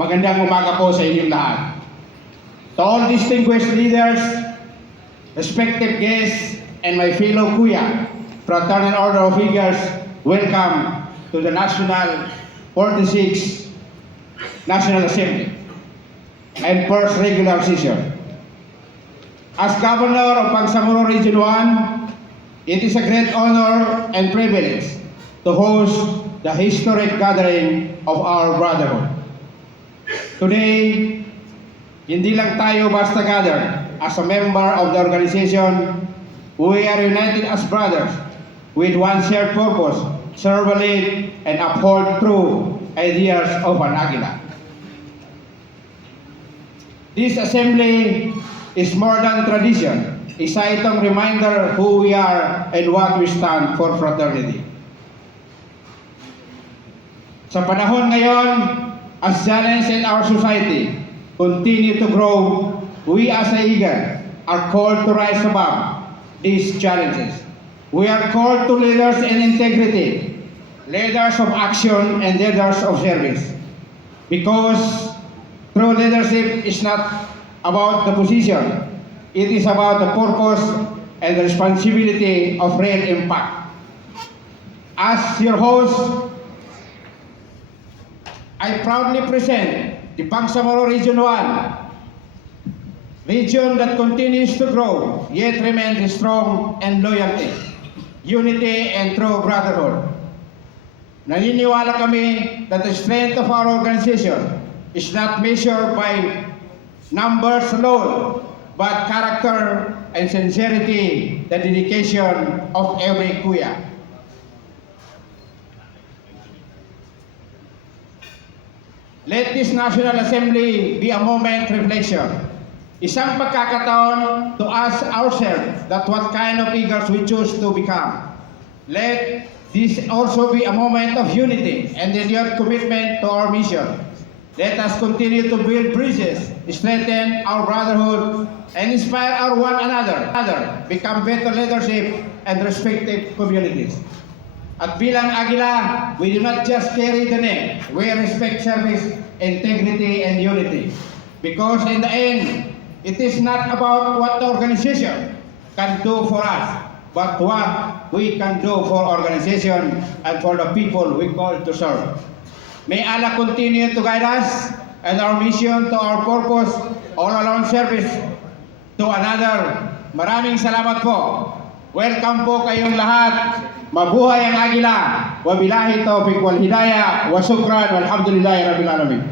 Magandang umaga po sa inyong lahat. To all distinguished leaders, respected guests, and my fellow Kuya, fraternal order of figures, welcome to the National 46 National Assembly and first regular session. As Governor of Bangsamoro Region 1, it is a great honor and privilege to host the historic gathering of our brotherhood. Today, hindi lang tayo basta gathered as a member of the organization. We are united as brothers with one shared purpose: serve, lead, and uphold true ideas of an Aguila. This assembly is more than tradition, a saitong reminder who we are and what we stand for: fraternity. Sa panahon ngayon, as challenges in our society continue to grow, we as a Eagle are called to rise above these challenges. We are called to leaders in integrity, leaders of action, and leaders of service. Because true leadership is not about the position, it is about the purpose and the responsibility of real impact. As your host, I proudly present the Bangsamoro Region 1, region that continues to grow, yet remains strong in loyalty, unity, and true brotherhood. Naniniwala kami that the strength of our organization is not measured by numbers alone, but character and sincerity, the dedication of every Kuya. Let this National Assembly be a moment reflection. Isang pagkakataon to ask ourselves that what kind of Eagles we choose to become. Let this also be a moment of unity and renewed commitment to our mission. Let us continue to build bridges, strengthen our brotherhood, and inspire our one another, become better leadership and respective communities. At bilang Aguila, we do not just carry the name, we respect service, integrity, and unity. Because in the end, it is not about what the organization can do for us, but what we can do for organization and for the people we call to serve. May Allah continue to guide us and our mission to our purpose, all along service to another. Maraming salamat po. Welcome po kayong lahat. Mabuhay ang Aguila. Wabillahi taufiq wal hidayah wa syukran walhamdulillahi rabbil alamin.